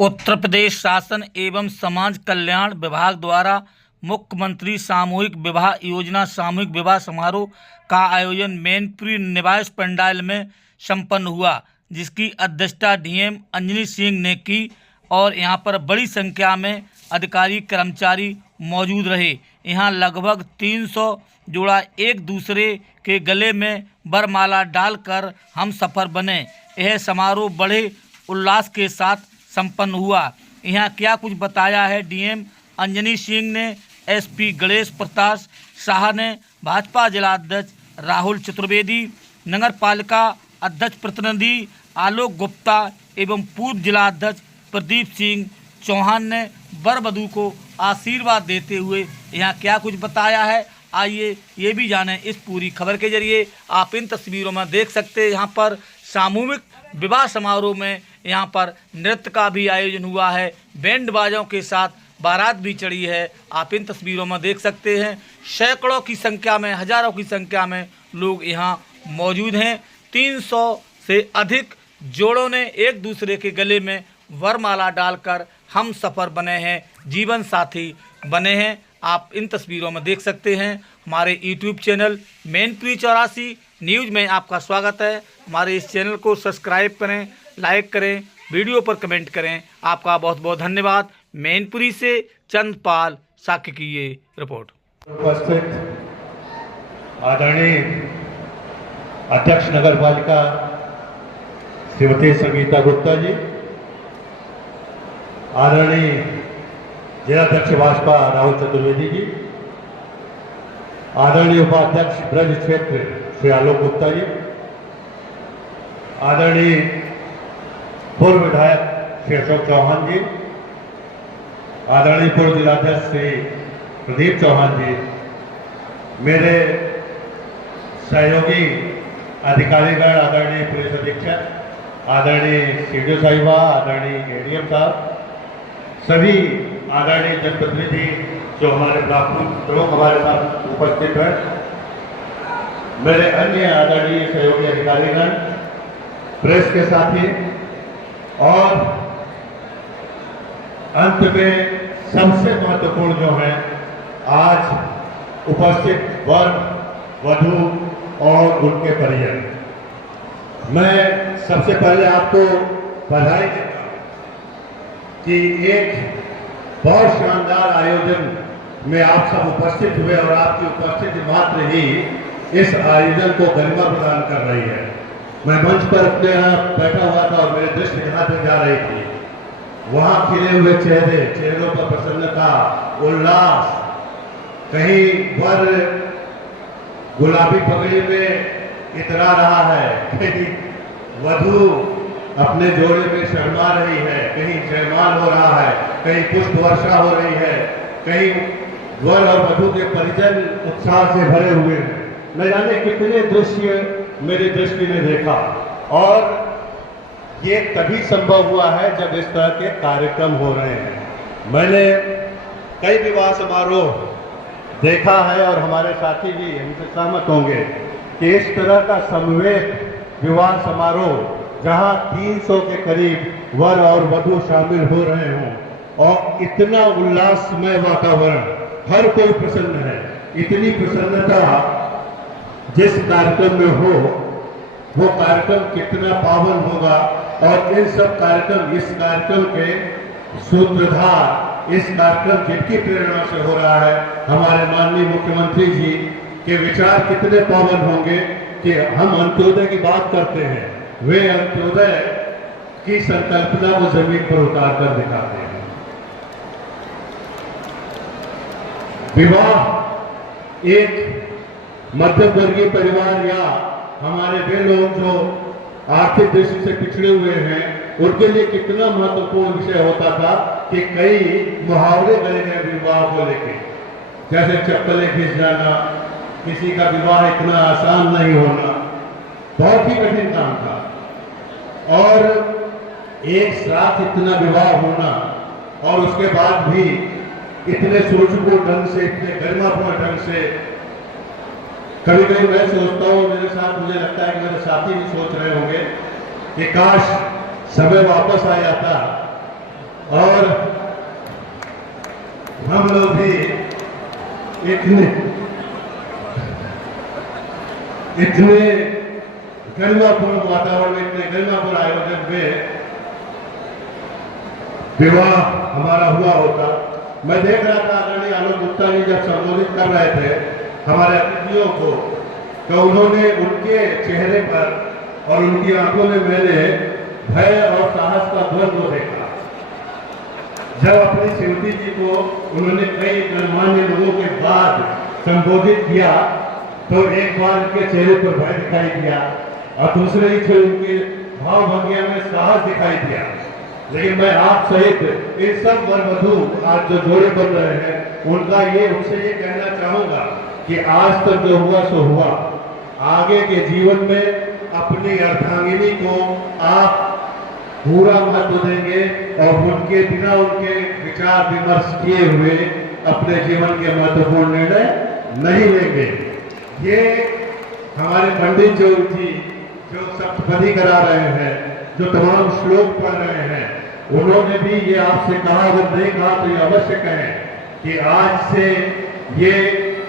उत्तर प्रदेश शासन एवं समाज कल्याण विभाग द्वारा मुख्यमंत्री सामूहिक विवाह योजना सामूहिक विवाह समारोह का आयोजन मैनपुरी निवास पंडाल में संपन्न हुआ, जिसकी अध्यक्षता डीएम अंजनी सिंह ने की और यहां पर बड़ी संख्या में अधिकारी कर्मचारी मौजूद रहे। यहां लगभग 300 जोड़ा एक दूसरे के गले में वरमाला डालकर हम सफर बने। यह समारोह बड़े उल्लास के साथ संपन्न हुआ। यहाँ क्या कुछ बताया है डीएम अंजनी सिंह ने, एसपी गणेश प्रताप शाह ने, भाजपा जिलाध्यक्ष राहुल चतुर्वेदी, नगर पालिका अध्यक्ष प्रतिनिधि आलोक गुप्ता एवं पूर्व जिलाध्यक्ष प्रदीप सिंह चौहान ने वर वधू को आशीर्वाद देते हुए यहाँ क्या कुछ बताया है, आइए ये भी जानें इस पूरी खबर के जरिए। आप इन तस्वीरों में देख सकते हैं यहाँ पर सामूहिक विवाह समारोह में यहाँ पर नृत्य का भी आयोजन हुआ है, बैंड बाजों के साथ बारात भी चढ़ी है। आप इन तस्वीरों में देख सकते हैं सैकड़ों की संख्या में, हजारों की संख्या में लोग यहाँ मौजूद हैं। 300 से अधिक जोड़ों ने एक दूसरे के गले में वरमाला डालकर हम सफ़र बने हैं, जीवन साथी बने हैं। आप इन तस्वीरों में देख सकते हैं। हमारे यूट्यूब चैनल मैनपुरी 84 न्यूज़ में आपका स्वागत है। हमारे इस चैनल को सब्सक्राइब करें, लाइक करें, वीडियो पर कमेंट करें। आपका बहुत बहुत धन्यवाद। मैनपुरी से चंद्रपाल साक्य की ये रिपोर्ट। उपस्थित आदरणीय अध्यक्ष नगर पालिका श्रीमती संगीता गुप्ता जी, आदरणीय जिलाध्यक्ष भाजपा राहुल चतुर्वेदी जी, आदरणीय उपाध्यक्ष ब्रज क्षेत्र श्री आलोक गुप्ता जी, आदरणीय पूर्व विधायक श्री अशोक चौहान जी, आदरणीय पूर्व जिलाध्यक्ष श्री प्रदीप चौहान जी, मेरे सहयोगी अधिकारीगण, आदरणीय पुलिस अधीक्षक, आदरणीय सीडीओ साहिबा, आदरणीय एडीएम साहब, सभी आदरणीय जनप्रतिनिधि जो हमारे प्रमुख हमारे साथ उपस्थित हैं, मेरे अन्य आदरणीय सहयोगी अधिकारीगण, प्रेस के साथी और अंत में सबसे महत्वपूर्ण जो है आज उपस्थित वर वधू और उनके परिजन, मैं सबसे पहले आपको बधाई देता हूं कि एक बहुत शानदार आयोजन में आप सब उपस्थित हुए और आपकी उपस्थिति मात्र ही इस आयोजन को गरिमा प्रदान कर रही है। मैं मंच पर अपने यहाँ बैठा हुआ था और मेरे दृष्टि जहाँ तक जा रही थी, वहाँ खिले हुए चेहरों पर प्रसन्नता, उल्लास, कहीं वर गुलाबी पगड़ी में इतरा रहा है, कहीं वधू अपने जोड़े में शर्मा रही है, कहीं जयमाल हो रहा है, कहीं पुष्प वर्षा हो रही है, कहीं वर और वधू के परिजन उत्साह से भरे हुए हैं। न जाने कितने दृश्य मेरी दृष्टि ने देखा और ये तभी संभव हुआ है जब इस तरह के कार्यक्रम हो रहे हैं। मैंने कई विवाह समारोह देखा है और हमारे साथी भी हमसे सहमत होंगे कि इस तरह का समवेत विवाह समारोह जहां 300 के करीब वर और वधू शामिल हो रहे हों और इतना उल्लासमय वातावरण, हर कोई प्रसन्न है, इतनी प्रसन्नता जिस कार्यक्रम में हो वो कार्यक्रम कितना पावन होगा। और इन सब कार्यक्रम, इस कार्यक्रम के सूत्रधार, इस कार्यक्रम जिनकी प्रेरणा से हो रहा है, हमारे माननीय मुख्यमंत्री जी के विचार कितने पावन होंगे कि हम अंत्योदय की बात करते हैं, वे अंत्योदय की संकल्पना को जमीन पर उतार कर दिखाते हैं। विवाह एक मध्यम वर्गीय परिवार या हमारे वे लोग जो आर्थिक दृष्टि से पिछड़े हुए हैं, उनके लिए कितना महत्वपूर्ण विषय होता था कि कई मुहावरे गए गए विवाह को लेकर, जैसे चप्पलें खींच जाना, किसी का विवाह इतना आसान नहीं होना, बहुत ही कठिन काम था। और एक साथ इतना विवाह होना और उसके बाद भी इतने सुरुचिपूर्ण ढंग से, इतने गरिमापूर्ण ढंग से, कभी कभी मैं सोचता हूँ, मेरे साथ मुझे लगता है कि मेरे साथी भी सोच रहे होंगे कि काश समय वापस आ जाता और हम लोग भी इतने गरिमापूर्ण वातावरण में, इतने गरिमापूर्ण आयोजन में विवाह हमारा हुआ होता। मैं देख रहा था आदरणीय आलोक गुप्ता जी जब संबोधित कर रहे थे हमारे अतिथियों को, तो उन्होंने उनके चेहरे पर और उनकी आंखों में मैंने भय और साहस का द्वंद्व देखा। जब अपनी श्रीमती जी को उन्होंने कई गणमान्य लोगों के बाद संबोधित किया तो एक बार उनके चेहरे पर भय दिखाई दिया और दूसरे ही क्षण उनके भाव भंगिया में साहस दिखाई दिया। लेकिन मैं आप सहित इन सब वर वधू आज जो जोड़े बन रहे हैं उनका उनसे ये कहना चाहूंगा कि आज तक जो हुआ सो हुआ। आगे के जीवन में अपनी अर्धांगिनी को आप पूरा महत्व देंगे और उनके बिना उनके विचार विमर्श किए हुए अपने जीवन के महत्वपूर्ण निर्णय नहीं लेंगे। ये हमारे पंडित जी जो सप्तपदी करा रहे हैं, जो तमाम श्लोक पढ़ रहे हैं, उन्होंने भी ये आपसे कहा, अगर नहीं कहा तो ये अवश्य कहें कि आज से ये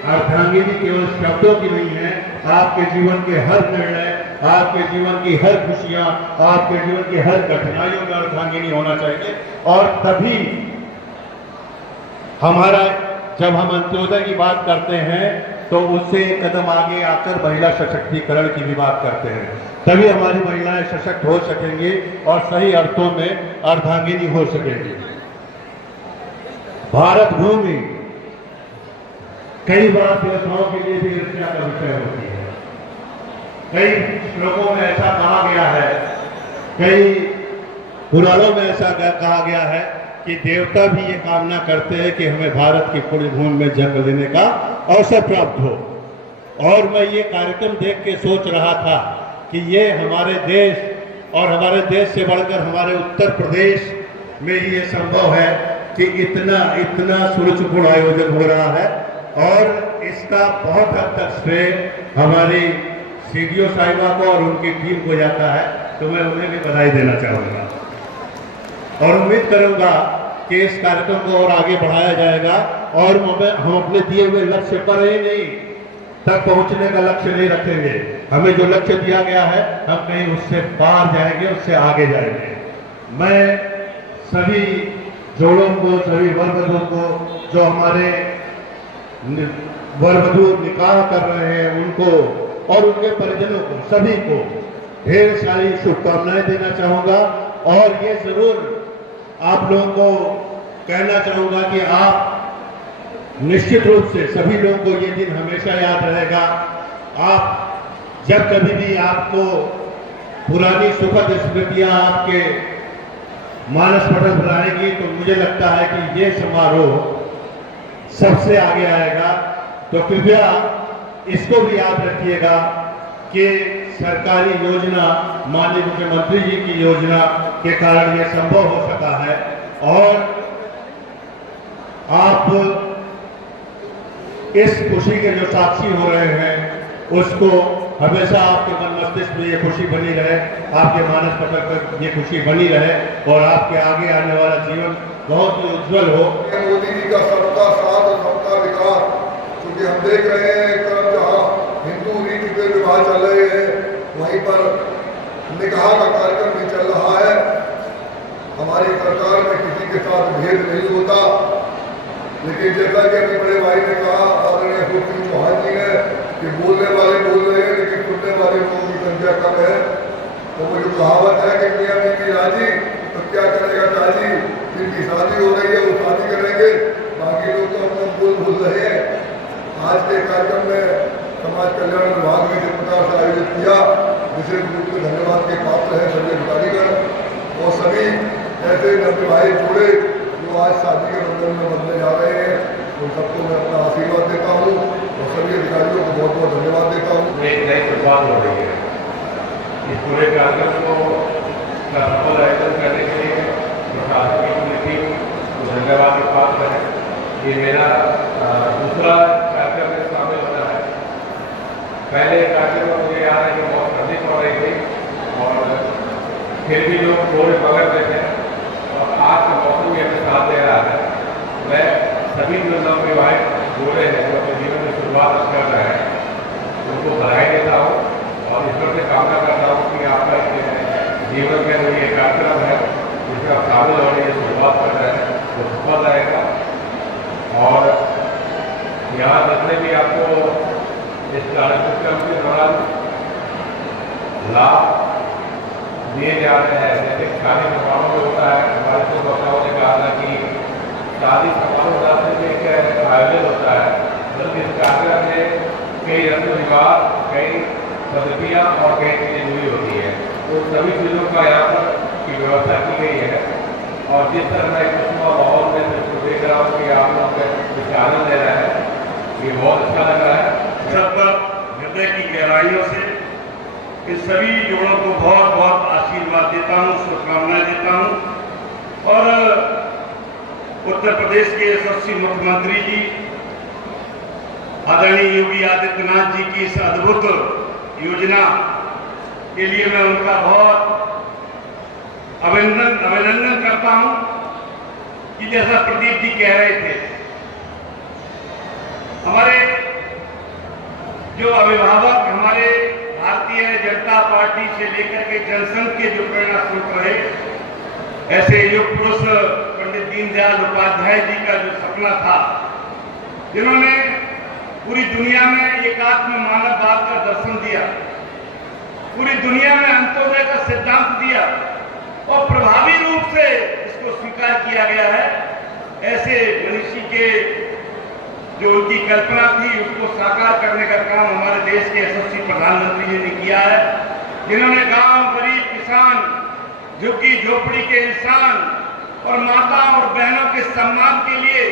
अर्धांगिनी केवल शब्दों की नहीं है, आपके जीवन के हर निर्णय, आपके जीवन की हर खुशियां, आपके जीवन की हर कठिनाइयों में अर्धांगिनी होना चाहिए। और तभी हमारा, जब हम अंत्योदय की बात करते हैं तो उससे एक कदम आगे आकर महिला सशक्तिकरण की भी बात करते हैं। तभी हमारी महिलाएं सशक्त हो सकेंगी और सही अर्थों में अर्धांगिनी हो सकेंगी। भारत भूमि कई बार देवताओं के लिए भी ईर्ष्या का विषय होती है। कई श्लोकों में ऐसा कहा गया है, कई पुराणों में ऐसा कहा गया है कि देवता भी ये कामना करते हैं कि हमें भारत की पूरी भूमि में जन्म लेने का अवसर प्राप्त हो। और मैं ये कार्यक्रम देख के सोच रहा था कि ये हमारे देश और हमारे देश से बढ़कर हमारे उत्तर प्रदेश में ये संभव है कि इतना सुरुचिपूर्ण आयोजन हो रहा है। और इसका बहुत हद तक श्रेय हमारी सीडीओ साहिबा को और उनकी टीम को जाता है, तो मैं उन्हें भी बधाई देना चाहूँगा और उम्मीद करूँगा कि इस कार्यक्रम को और आगे बढ़ाया जाएगा। और हम अपने दिए हुए लक्ष्य पर ही नहीं तक पहुँचने का लक्ष्य नहीं रखेंगे। हमें जो लक्ष्य दिया गया है हम कहीं उससे पार जाएंगे, उससे आगे जाएंगे। मैं सभी जोड़ों को, सभी वर वधू को, जो हमारे वर वधू निकाह कर रहे हैं उनको और उनके परिजनों को, सभी को ढेर सारी शुभकामनाएं देना चाहूँगा। और ये जरूर आप लोगों को कहना चाहूँगा कि आप निश्चित रूप से सभी लोगों को ये दिन हमेशा याद रहेगा। आप जब कभी भी आपको पुरानी सुखद स्मृतियाँ आपके मानस पटल पर आएगी तो मुझे लगता है कि ये समारोह सबसे आगे आएगा। तो कृपया इसको भी याद रखिएगा कि सरकारी योजना, माननीय मुख्यमंत्री जी की योजना के कारण ये संभव हो सका है। और आप इस खुशी के जो साक्षी हो रहे हैं उसको हमेशा आपके मन मस्तिष्क में ये खुशी बनी रहे, आपके मानस पटल पर ये खुशी बनी रहे और आपके आगे आने वाला जीवन बहुत ही उज्जवल हो। मोदी जी का सबका साथ और सबका विकास, क्योंकि हम देख रहे हैं एक तरफ जहाँ हिंदू रीति पे विवाह चल रहे हैं, वहीं पर निकाह का कार्यक्रम भी चल रहा है। हमारी सरकार में किसी के साथ भेद नहीं होता, लेकिन जैसा कि अपने बड़े भाई ने कहा, आदरणीय सुश्री चौहान जी ने, कि बोलने वाले बोल रहे हैं लेकिन सुनने वाले लोगों की संख्या कम है। तो वो जो कहावत है कि मियां बीवी राजी तो क्या करेगा ताजी, जिनकी शादी हो रही है वो शादी करेंगे, बाकी लोग तो अपना भूल रहे हैं। आज के कार्यक्रम में समाज कल्याण विभाग ने जिस प्रकार से आयोजित किया, विशेष रूप से धन्यवाद के पात्र है सभी अधिकारीगण और सभी ऐसे नवविवाहित जोड़े जो आज शादी के बंधन में बंधने जा रहे हैं। उन सबको मैं अपना आशीर्वाद देता हूँ और सभी अधिकारियों को बहुत बहुत धन्यवाद देता हूँ। एक नई शुरुआत हो रही है। इस पूरे कार्यक्रम को सफल आयोजन करने के लिए प्रशासन की पूरी टीम को धन्यवाद के पात्र है। ये मेरा दूसरा कार्यक्रम में शामिल होना है। पहले कार्यक्रम में मुझे याद है कि बहुत सर्दी पड़ रही थी और फिर भी लोग जोड़े पकड़ रहे थे और आज के मौसम शादी समारोह जाने में एक आयोजन होता है, बल्कि इस कार्यक्रम में कई रस्म रिवाज, कई पद्धतियाँ और कई चीज़ें जुड़ी होती है। तो सभी चीज़ों का यहाँ पर की व्यवस्था की गई है और जिस तरह मैं खुशनुमा माहौल में इसको देख रहा हूँ कि आप लोग इसका आनंद ले रहे हैं, ये बहुत अच्छा लग रहा है। सब हृदय की गहराइयों से इन सभी जोड़ों को बहुत बहुत आशीर्वाद देता हूँ, शुभकामनाएं देता हूँ। और उत्तर प्रदेश के यशस्वी मुख्यमंत्री जी आदरणीय योगी आदित्यनाथ जी की इस अद्भुत योजना के लिए मैं उनका बहुत अभिनंदन करता हूं कि जैसा प्रदीप जी कह रहे थे, हमारे जो अभिभावक हमारे भारतीय जनता पार्टी से लेकर के जनसंघ के जो प्रेरणा स्रोत रहे, ऐसे युग पुरुष पंडित दीनदयाल उपाध्याय जी का जो सपना था, जिन्होंने पूरी दुनिया में एकात्म मानववाद का दर्शन दिया, पूरी दुनिया में अंत्योदय का सिद्धांत दिया और प्रभावी रूप से इसको स्वीकार किया गया है। ऐसे मनीषी के जो उनकी कल्पना थी उसको साकार करने का काम हमारे देश के यशस्वी प्रधानमंत्री जी ने किया है, जिन्होंने गांव, गरीब, किसान, झुग्गी झोपड़ी के इंसान और माता और बहनों के सम्मान के लिए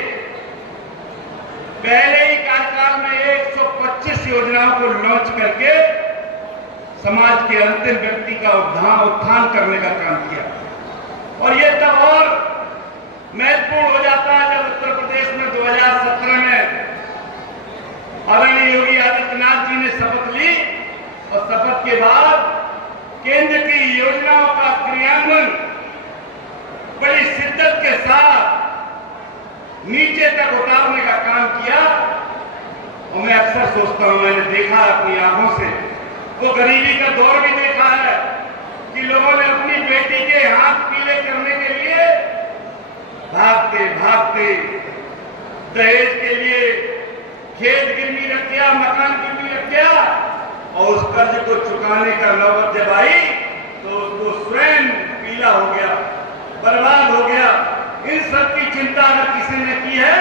पहले ही कार्यकाल में 125 योजनाओं को लॉन्च करके समाज के अंतिम व्यक्ति का उत्थान करने का काम किया। और ये तब और महत्वपूर्ण हो जाता है जब उत्तर प्रदेश में 2017 में आदरणीय योगी आदित्यनाथ जी ने शपथ ली और शपथ के बाद केंद्र की योजनाओं का क्रियान्वयन बड़ी शिद्दत के साथ नीचे तक उतारने का काम किया। और मैं अक्सर सोचता हूं, मैंने देखा अपनी आंखों से वो गरीबी का दौर भी देखा है कि लोगों ने अपनी बेटी के हाथ पीले करने के लिए भागते भागते दहेज के लिए खेत गिरवी रख दिया, मकान गिरवी रख दिया और उस कर्ज को चुकाने का नौबत जब आई तो उसको स्वयं पीला हो गया, बर्बाद हो गया। इन सब की चिंता अगर किसी ने की है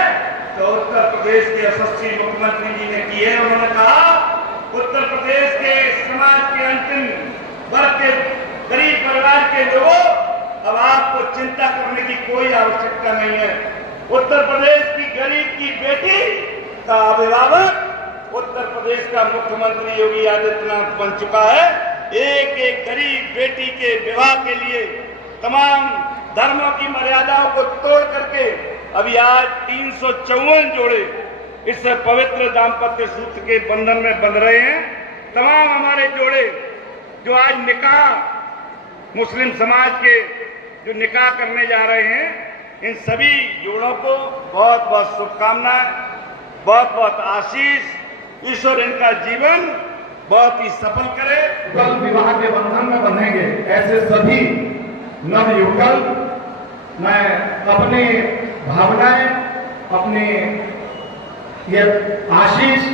तो उत्तर प्रदेश के यशस्वी मुख्यमंत्री जी ने की है। उन्होंने कहा उत्तर प्रदेश के समाज के अंतिम वर्ग के गरीब परिवार के लोगों, अब आपको चिंता करने की कोई आवश्यकता नहीं है। उत्तर प्रदेश की गरीब की बेटी का अभिभावक उत्तर प्रदेश का मुख्यमंत्री योगी आदित्यनाथ बन चुका है। एक एक गरीब बेटी के विवाह के लिए तमाम धर्मों की मर्यादाओं को तोड़ करके अभी आज 354 जोड़े इस पवित्र दाम्पत्य सूत्र के बंधन में बंध रहे हैं। तमाम हमारे जोड़े जो आज निकाह मुस्लिम समाज के जो निकाह करने जा रहे हैं, इन सभी जोड़ों को बहुत बहुत शुभकामनाएं, बहुत बहुत आशीष। ईश्वर इनका जीवन बहुत ही सफल करे। कल विवाह के बंधन में बंधेंगे ऐसे सभी नवयुवक, मैं अपनी भावनाएं, अपनी ये आशीष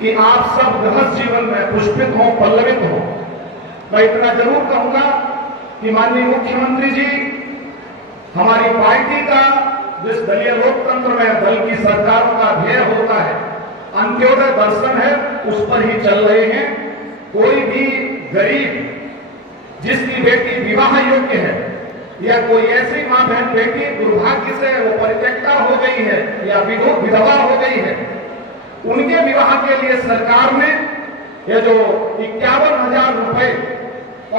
कि आप सब गृहस्थ जीवन में पुष्पित हो, पल्लवित हो। मैं इतना जरूर कहूंगा कि माननीय मुख्यमंत्री जी हमारी पार्टी का जिस दलीय लोकतंत्र में दल की सरकारों का ध्येय होता है, अंत्योदय दर्शन है, उस पर ही चल रहे हैं। कोई भी गरीब जिसकी बेटी विवाह योग्य है या कोई ऐसी मां बहन बेटी दुर्भाग्य से वो परित्यक्ता हो गई है या विधवा हो गई है, उनके विवाह के लिए सरकार ने ये जो 51,000 रुपए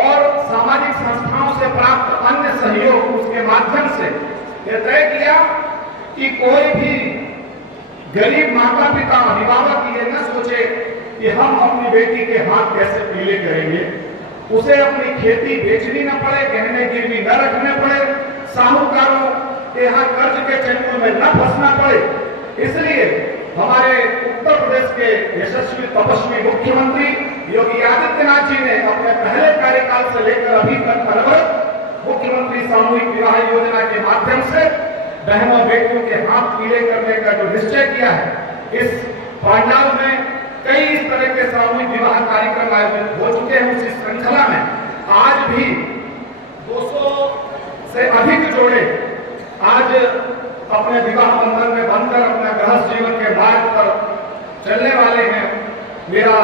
और सामाजिक संस्थाओं से प्राप्त अन्य सहयोग उसके माध्यम से ये तय किया कि कोई भी गरीब माता पिता अभिभावक ये न सोचे कि हम अपनी बेटी के हाथ कैसे पीले करेंगे, उसे अपनी खेती बेचनी न पड़े, गहने गिरवी न रखने पड़े, साहूकारों के यहाँ कर्ज के चंगुल में न फंसना पड़े। इसलिए हमारे उत्तर प्रदेश के यशस्वी तपस्वी मुख्यमंत्री योगी आदित्यनाथ जी ने अपने पहले कार्यकाल से लेकर अभी तक अनवरत मुख्यमंत्री सामूहिक विवाह योजना के माध्यम से बहनों बेटियों के हाथ पीले करने का जो निश्चय किया है, इस पंडाल में कई इस तरह के सामूहिक विवाह कार्यक्रम आयोजित हो चुके हैं। उसी श्रृंखला में आज भी 200 से अधिक जोड़े आज अपने विवाह बंधन में बंधकर अपने गृहस्थ जीवन के मार्ग पर चलने वाले हैं, मेरा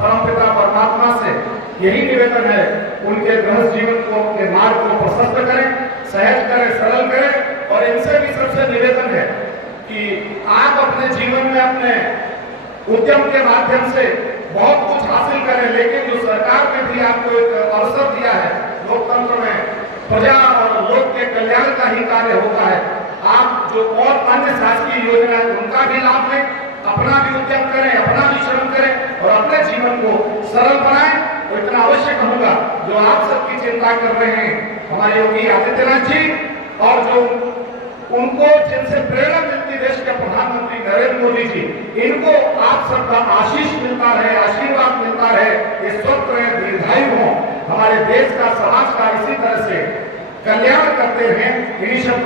परमपिता परमात्मा से यही निवेदन है, उनके गृहस्थ जीवन के मार्ग को प्रशस्त करें, सहज करें, सरल करें। और इनसे भी सबसे निवेदन है कि आप अपने जीवन में अपने उद्यम के माध्यम से बहुत कुछ हासिल करें, लेकिन जो सरकार ने भी आपको एक अवसर दिया है, लोकतंत्र में प्रजा और लोक के कल्याण का ही कार्य होता है। आप जो और अन्य शासकीय योजना है उनका भी लाभ लें, अपना भी उद्यम करें, अपना भी श्रम करें और अपने जीवन को सरल बनाएं। तो इतना अवश्य कहूंगा, जो आप सबकी चिंता कर रहे हैं हमारे योगी आदित्यनाथ जी, और जो उनको जिनसे प्रेरणा मिलती देश के प्रधानमंत्री नरेंद्र मोदी जी, इनको आप सबका आशीष मिलता रहे, आशीर्वाद मिलता रहे, ये स्वस्थ रहे, दीर्घायु हो, हमारे देश का, समाज का इसी तरह से कल्याण करते हैं। इन्हीं शब्दों